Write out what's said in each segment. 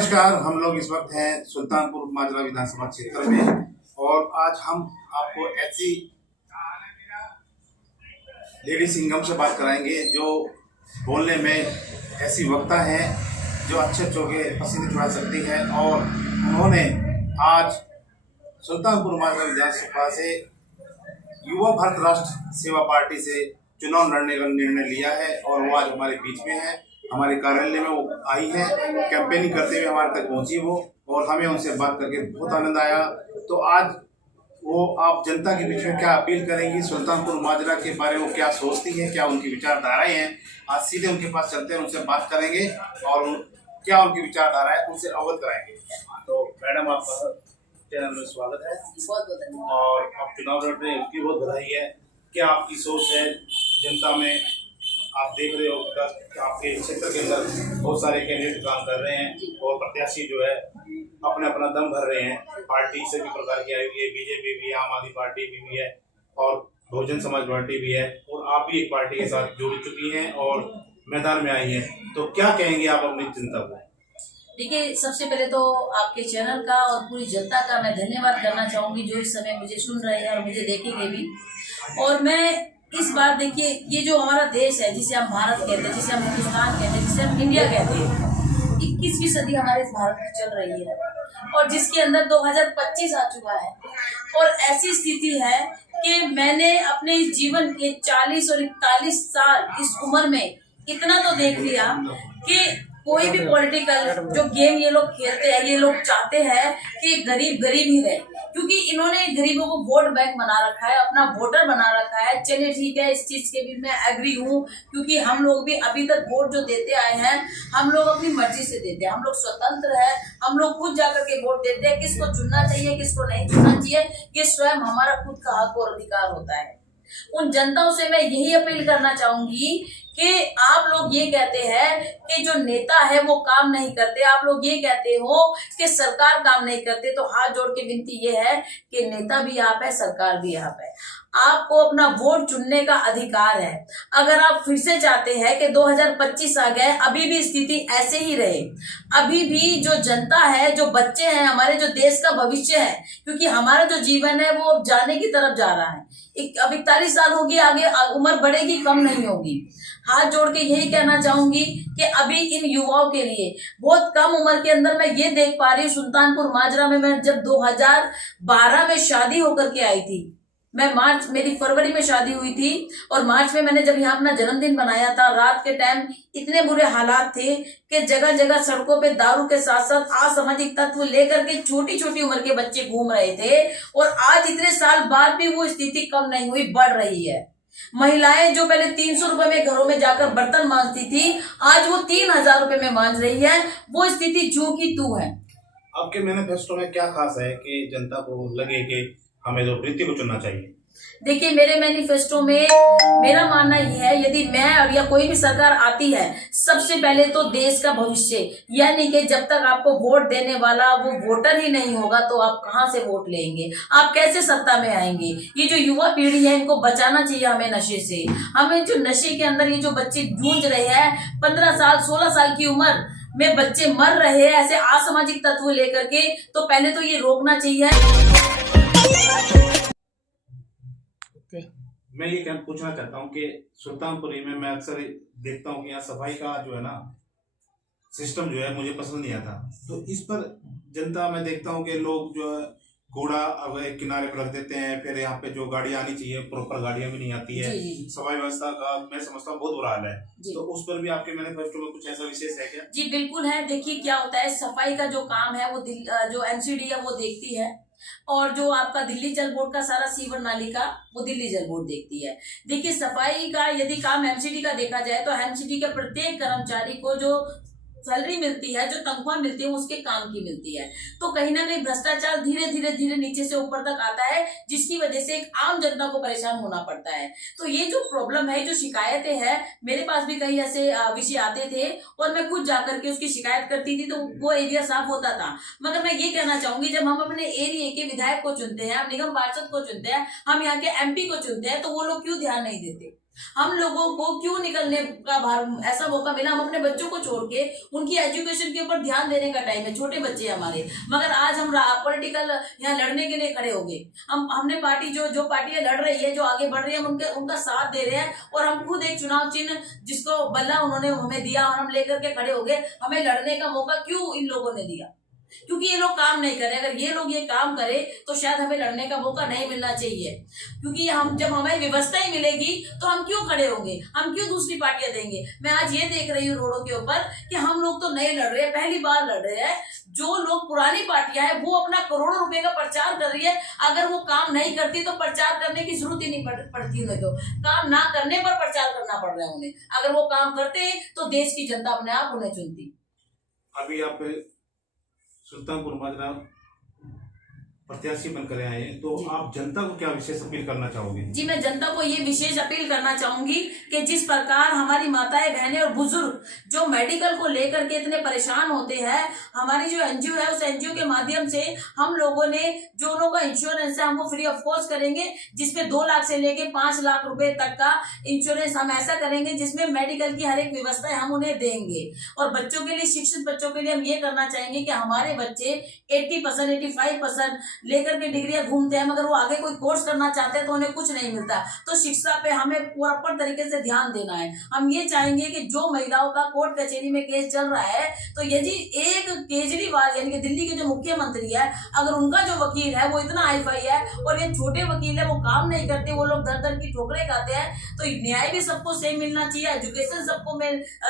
नमस्कार। हम लोग इस वक्त हैं सुल्तानपुर माजरा विधानसभा क्षेत्र में और आज हम आपको ऐसी लेडी सिंघम से बात कराएंगे जो बोलने में ऐसी वक्ता है जो अच्छे अच्छों के पसीने छुड़ा सकती है। और उन्होंने आज सुल्तानपुर माजरा विधानसभा से युवा भारत राष्ट्र सेवा पार्टी से चुनाव लड़ने का निर्णय लिया है और वो आज हमारे बीच में है। हमारे कार्यालय में वो आई है, कैंपेनिंग करते हुए हमारे तक पहुंची वो, और हमें उनसे बात करके बहुत आनंद आया। तो आज वो आप जनता के बीच में क्या अपील करेंगी, सुल्तानपुर माजरा के बारे में वो क्या सोचती है, क्या उनकी विचारधाराएं हैं, आज सीधे उनके पास चलते हैं, उनसे बात करेंगे और क्या उनकी विचारधारा है उनसे अवगत कराएंगे। तो मैडम, आपका चैनल में स्वागत है। बहुत धन्यवाद। और आप चुनाव लड़ रहे हैं, उसकी बहुत बधाई है। क्या आपकी सोच है जनता में? आप देख रहे हो कि आपके क्षेत्र के अंदर बहुत सारे कैंडिडेट काम कर रहे हैं और प्रत्याशी जो है अपने अपना दम भर रहे हैं। पार्टी सभी प्रकार की आई हुई है, बीजेपी भी, आम आदमी पार्टी भी है और बहुजन समाज पार्टी भी है, और आप भी एक पार्टी के साथ जुड़ चुकी हैं और मैदान में आई हैं। तो क्या कहेंगे आप अपनी जनता को? देखिए, सबसे पहले तो आपके चैनल का और पूरी जनता का मैं धन्यवाद करना चाहूंगी जो इस समय मुझे सुन रहे हैं और मुझे देखेंगे भी। और मैं इस बार, देखिए, ये जो हमारा देश है जिसे हम भारत कहते हैं, जिसे हम हिंदुस्तान कहते हैं, जिसे हम इंडिया कहते हैं, 21वीं सदी हमारे इस भारत में चल रही है और जिसके अंदर 2025 आ चुका है। और ऐसी स्थिति है कि मैंने अपने इस जीवन के 40 और 41 साल इस उम्र में इतना तो देख लिया कि कोई भी पॉलिटिकल जो गेम ये लोग खेलते हैं, ये लोग चाहते हैं कि गरीब गरीब ही रहे, क्योंकि इन्होंने गरीबों को वोट बैंक बना रखा है, अपना वोटर बना रखा है। चलिए ठीक है, इस चीज के भी मैं एग्री हूँ, क्योंकि हम लोग भी अभी तक वोट जो देते आए हैं, हम लोग अपनी मर्जी से देते हैं, हम लोग स्वतंत्र है, हम लोग खुद जाकर के वोट देते हैं। किसको चुनना चाहिए, किसको नहीं चुनना चाहिए, ये स्वयं हमारा खुद का हक और अधिकार होता है। उन जनताओं से मैं यही अपील करना चाहूंगी कि आप लोग ये कहते हैं कि जो नेता है वो काम नहीं करते, आप लोग ये कहते हो कि सरकार काम नहीं करते, तो हाथ जोड़ के विनती ये है कि नेता भी आप है, सरकार भी आप है। आपको अपना वोट चुनने का अधिकार है। अगर आप फिर से चाहते हैं कि 2025 आ गए, अभी भी स्थिति ऐसे ही रहे, अभी भी जो जनता है, जो बच्चे हैं, हमारे जो देश का भविष्य है, क्योंकि हमारा जो जीवन है वो जाने की तरफ जा रहा है। अब 41 साल होगी, आगे उम्र बढ़ेगी, कम नहीं होगी। हाथ जोड़ के यही कहना चाहूंगी कि अभी इन युवाओं के लिए बहुत कम उम्र के अंदर मैं ये देख पा रही हूँ, सुल्तानपुर माजरा में मैं जब 2012 में शादी होकर के आई थी, मेरी फरवरी में शादी हुई थी और मार्च में मैंने जब यहाँ अपना जन्मदिन मनाया था, रात के टाइम इतने बुरे हालात थे कि जगह जगह सड़कों पे दारू के साथ साथ असामाजिक तत्व लेकर के छोटी छोटी उम्र के बच्चे घूम रहे थे। और आज इतने साल बाद भी वो स्थिति कम नहीं हुई, बढ़ रही है। महिलाएं जो पहले 300 रुपए में घरों में जाकर बर्तन मांजती थी, आज वो 3000 रुपए में मांज रही है। वो स्थिति जो की तू है। आपके मैनिफेस्टो में क्या खास है कि जनता को लगे कि हमें तो प्रीति को चुनना चाहिए? देखिए, मेरे मैनिफेस्टो में मेरा मानना यह है, यदि मैं और या कोई भी सरकार आती है, सबसे पहले तो देश का भविष्य, यानी कि जब तक आपको वोट देने वाला वो वोटर ही नहीं होगा तो आप कहां से वोट लेंगे, आप कैसे सत्ता में आएंगे। ये जो युवा पीढ़ी है, इनको बचाना चाहिए हमें नशे से। हमें जो नशे के अंदर ये जो बच्चे जूझ रहे हैं, 15 साल 16 साल की उम्र में बच्चे मर रहे हैं ऐसे असामाजिक तत्व लेकर के, तो पहले तो ये रोकना चाहिए। मैं ये पूछना चाहता हूँ कि सुल्तानपुरी में मैं अक्सर देखता हूँ कि यहाँ सफाई का जो है ना सिस्टम जो है मुझे पसंद नहीं आता। तो इस पर जनता में देखता हूँ कि लोग जो है कूड़ा अब एक किनारे पर रख देते हैं, फिर यहाँ पे जो गाड़ी आनी चाहिए प्रॉपर गाड़ियां भी नहीं आती है। सफाई व्यवस्था का मैं समझता हूँ बहुत बुरा हाल है। तो उस पर भी आपके मैनिफेस्टो में कुछ ऐसा विशेष है क्या? जी बिल्कुल है। देखिए, क्या होता है, सफाई का जो काम है वो जो एनसीडी है वो देखती है, और जो आपका दिल्ली जल बोर्ड का सारा सीवर नाली का वो दिल्ली जल बोर्ड देखती है। देखिए, सफाई का यदि काम एमसीडी का देखा जाए तो एमसीडी के प्रत्येक कर्मचारी को जो सैलरी मिलती है, जो तनख्वाह मिलती है, उसके काम की मिलती है। तो कहीं ना कहीं भ्रष्टाचार धीरे धीरे धीरे नीचे से ऊपर तक आता है, जिसकी वजह से एक आम जनता को परेशान होना पड़ता है। तो ये जो प्रॉब्लम है, जो शिकायतें हैं, मेरे पास भी कई ऐसे विषय आते थे और मैं खुद जाकर के उसकी शिकायत करती थी, तो वो एरिया साफ होता था। मगर मैं ये कहना चाहूंगी, जब हम अपने एरिया के विधायक को चुनते हैं, हम निगम पार्षद को चुनते हैं, हम यहाँ के एमपी को चुनते हैं, तो वो लोग क्यों ध्यान नहीं देते? हम लोगों को क्यों निकलने का ऐसा मौका मिला? हम अपने बच्चों को छोड़ के उनकी एजुकेशन के ऊपर ध्यान देने का टाइम है, छोटे बच्चे हैं हमारे, मगर आज हम पॉलिटिकल यहाँ लड़ने के लिए खड़े हो गए। हमने पार्टी जो पार्टियां लड़ रही है, जो आगे बढ़ रही है, हम उनका साथ दे रहे हैं और हम खुद एक चुनाव चिन्ह जिसको बल्ला उन्होंने हमें दिया और हम लेकर के खड़े हो गए। हमें लड़ने का मौका क्यों इन लोगों ने दिया? क्योंकि ये लोग काम नहीं करे। अगर ये लोग ये काम करे तो शायद हमें लड़ने का मौका नहीं मिलना चाहिए, क्योंकि हम जब हमें व्यवस्था ही मिलेगी तो हम क्यों खड़े होंगे, हम क्यों दूसरी पार्टियां देंगे। मैं आज ये देख रही हूँ रोडों के ऊपर कि हम लोग तो नहीं लड़ रहे हैं, पहली बार लड़ रहे हैं। जो लोग पुरानी पार्टियां हैं वो अपना करोड़ों रुपए का प्रचार कर रही है, अगर वो काम नहीं करती तो प्रचार करने की जरूरत ही नहीं पड़ती उन्हें। तो काम ना करने पर प्रचार करना पड़ रहा है उन्हें। अगर वो काम करते तो देश की जनता अपने आप उन्हें चुनती। अभी आप सुल्तानपुर माजरा प्रत्याशी बनकर आए, तो आप जनता को क्या विशेष अपील करना चाहोगे? जी, मैं जनता को ये विशेष अपील करना चाहूंगी कि जिस प्रकार हमारी माताएं, बहनें और बुजुर्ग जो मेडिकल को लेकर के इतने परेशान होते हैं, हमारी जो एनजीओ है उस एनजीओ के माध्यम से हम लोगों ने जो लोगों का इंश्योरेंस है हम वो फ्री ऑफ कॉस्ट करेंगे, जिसपे 2 लाख से लेके 5 लाख रुपए तक का इंश्योरेंस हम ऐसा करेंगे जिसमें मेडिकल की हर एक व्यवस्था हम उन्हें देंगे। और बच्चों के लिए, शिक्षित बच्चों के लिए हम ये करना चाहेंगे कि हमारे बच्चे 80%, 85% लेकर के डिग्रियां घूमते हैं, मगर वो आगे कोई कोर्स करना चाहते हैं तो उन्हें कुछ नहीं मिलता। तो शिक्षा पे हमें प्रॉपर तरीके से ध्यान देना है। हम ये चाहेंगे कि जो महिलाओं का कोर्ट कचहरी में केस चल रहा है, तो यदि एक केजरीवाल यानी कि दिल्ली के जो मुख्यमंत्री है, अगर उनका जो वकील है वो इतना हाईफाई है और ये छोटे वकील है, वो काम नहीं करते, वो लोग दर दर की ठोकरें खाते हैं, तो न्याय भी सबको सेम मिलना चाहिए, एजुकेशन सबको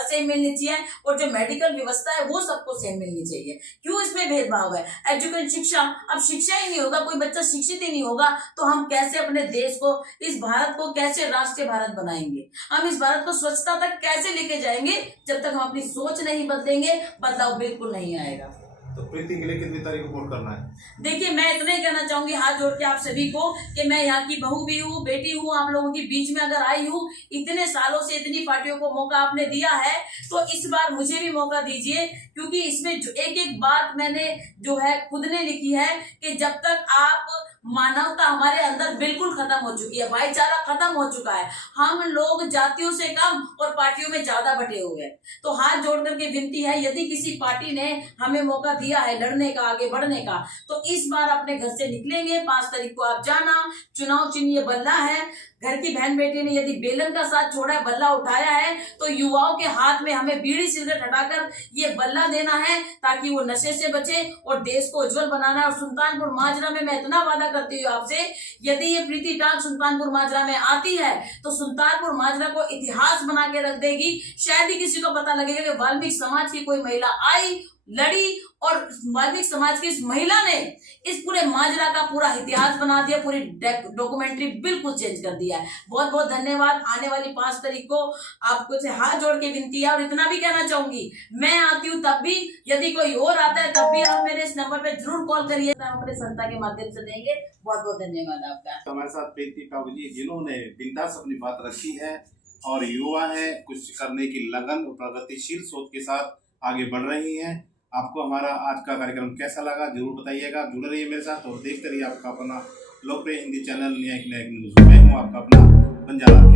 सेम मिलनी चाहिए और जो मेडिकल व्यवस्था है वो सबको सेम मिलनी चाहिए। क्यों इसमें भेदभाव है? एजुकेशन, शिक्षा, अब शिक्षा ही नहीं होगा, कोई बच्चा शिक्षित ही नहीं होगा तो हम कैसे अपने देश को, इस भारत को कैसे राष्ट्रीय भारत बनाएंगे? हम इस भारत को स्वच्छता तक कैसे लेके जाएंगे? जब तक हम अपनी सोच नहीं बदलेंगे, बदलाव बिल्कुल नहीं आएगा। तो प्रीति के लिए कितनी तारीख को वोट करना है? देखिए, मैं इतना ही कहना चाहूंगी हाथ जोड़ के आप सभी को कि मैं यहाँ की बहू भी हूँ, बेटी हूँ, आप लोगों के बीच में अगर आई हूँ, इतने सालों से इतनी पार्टियों को मौका आपने दिया है, तो इस बार मुझे भी मौका दीजिए, क्योंकि इसमें जो एक एक बात मैंने जो है खुद ने लिखी है कि जब तक आप, मानवता हमारे अंदर बिल्कुल खत्म हो चुकी है, भाईचारा खत्म हो चुका है, हम लोग जातियों से कम और पार्टियों में ज्यादा बटे हुए हैं। तो हाथ जोड़ करके विनती है, यदि किसी पार्टी ने हमें मौका दिया है लड़ने का, आगे बढ़ने का, तो इस बार अपने घर से निकलेंगे। 5 तारीख को आप जाना, चुनाव चिन्ह ये बल्ला है। घर की बहन बेटी ने यदि बेलन का साथ छोड़ा है, बल्ला उठाया है, तो युवाओं के हाथ में हमें बीड़ी सिगरेट हटाकर ये बल्ला देना है, ताकि वो नशे से बचे और देश को उज्जवल बनाना है। और सुल्तानपुर माजरा में मैं इतना वादा करती हूँ आपसे, यदि ये प्रीति टाक सुल्तानपुर माजरा में आती है तो सुल्तानपुर माजरा को इतिहास बना के रख देगी। शायद ही किसी को पता लगेगा कि वाल्मीकि समाज की कोई महिला आई, लड़ी और वाल्मीकि समाज की इस महिला ने इस पूरे माजरा का पूरा इतिहास बना दिया, पूरी डॉक्यूमेंट्री बिल्कुल चेंज कर दिया है। बहुत बहुत धन्यवाद। आने वाली 5 तारीख को आपको से हाथ जोड़ के विनती है। और इतना भी कहना चाहूंगी, मैं आती हूँ तब भी, यदि कोई और आता है तब भी आप मेरे इस नंबर पे जरूर कॉल करिए, हम अपने संस्था के माध्यम से देंगे। बहुत बहुत धन्यवाद आपका। हमारे साथ प्रीति टाक जी, जिन्होंने बिंदास अपनी बात रखी है और युवा है, कुछ करने की लगन और प्रगतिशील सोच के साथ आगे बढ़ रही हैं। आपको हमारा आज का कार्यक्रम कैसा लगा जरूर बताइएगा। जुड़े रहिए मेरे साथ और देखते रहिए आपका अपना लोकप्रिय हिंदी चैनल न्यायिक न्यूज। मैं हूँ आपका अपना बंजारा।